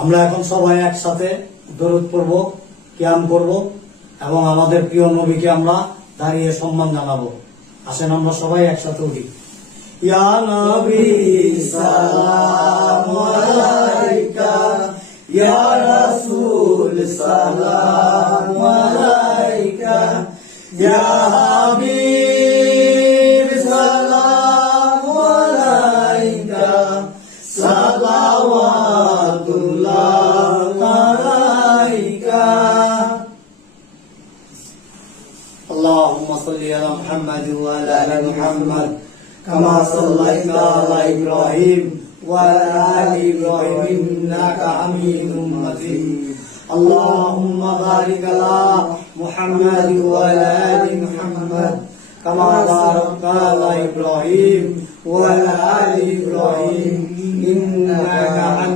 আমরা এখন সবাই একসাথে দরুদ পড়ব, কিয়াম করব এবং আমাদের প্রিয় নবীকে আমরা দাঁড়িয়ে সম্মান জানাবো। আসেন আমরা সবাই একসাথে উঠি। ইয়া নবী সালাম আলাইকা, ইয়া রাসূল সালাম আলাইকা, ইয়া হাবিব সালাম আলাইকা, সালাওয়াতুল্লাহ আলাইকা। اللهم صل على محمد وعلى ال محمد كما صليت على ابراهيم وعلى ال ابراهيم انك حميد مجيد. اللهم بارك على محمد وعلى ال محمد كما باركت على ابراهيم وعلى ال ابراهيم انك حميد